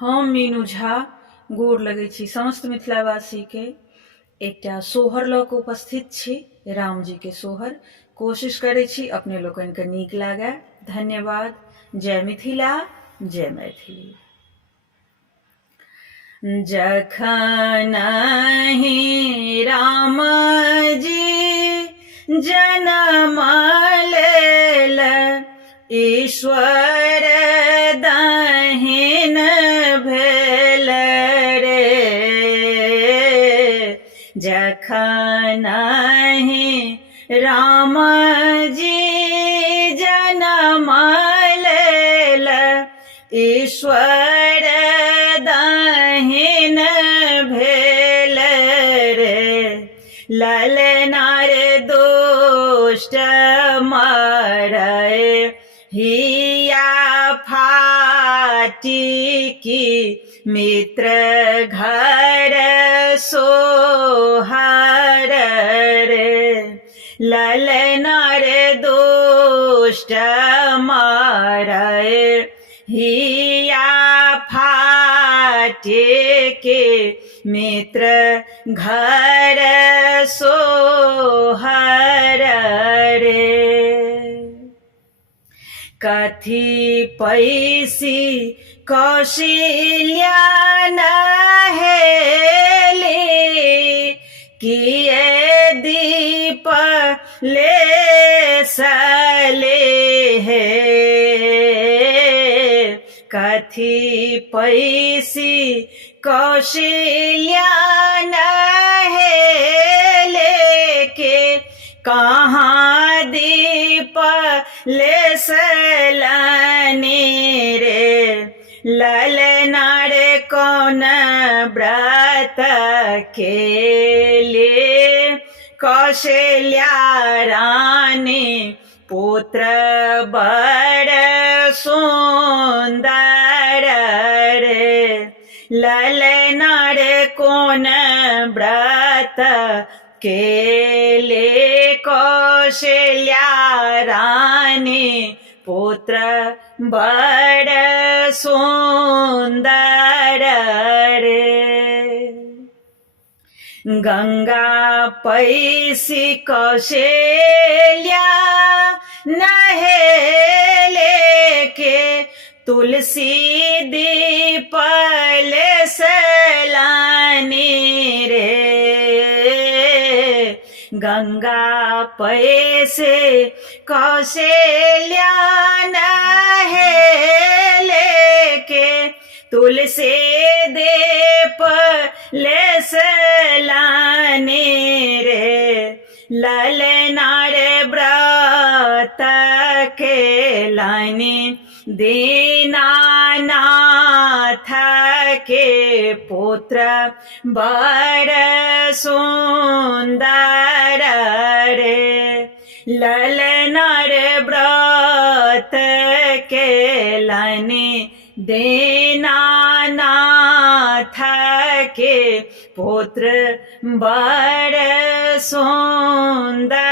हम मीनू झा गोर लगै छी समस्त मिथिलावासी के। एकटा सोहर लऽ कऽ उपस्थित छी, राम जी के सोहर। कोशिश करै छी अपने लोकनि के नीक लागय। धन्यवाद। जय मिथिला, जय मैथिली। जखन ही राम जी जनम लेल ईश्वर दहिन भेल रे। जखन ही राम जी जनम लेल ईश्वर दहिन भेल रे। ललना रे दुष्ट मरय हिया फाटी की मित्र घर सोहर रे। ललना रे दुष्ट मरय हिया फाटे के मित्र घर सोहर रे। कथी पैसी कौशल्या नहेली किए दीप ले सले हे। कथी पैसी कौशल्या नहेले के कहाँ दीप ले सलनी रे। ललना रे कौन व्रत के लिए कौशल्या रानी पुत्र बड़ सुंदर रे। ललना रे कौन व्रत के लिए कौशल्या रानी पुत्र बड़ सुंदर रे। गंगा पैसी कौशल्या नहेले के तुलसी दीप ले सलानी रे। गंगा पैसे कौशल्या नहेले के तुलसी दीप ले सलानी रे। ललना रे व्रत के लानी दीनानाथ के पुत्र बड़ सुंदर रे। ललना रे व्रत के लानी दीनानाथ के पुत्र बड़ सुंदर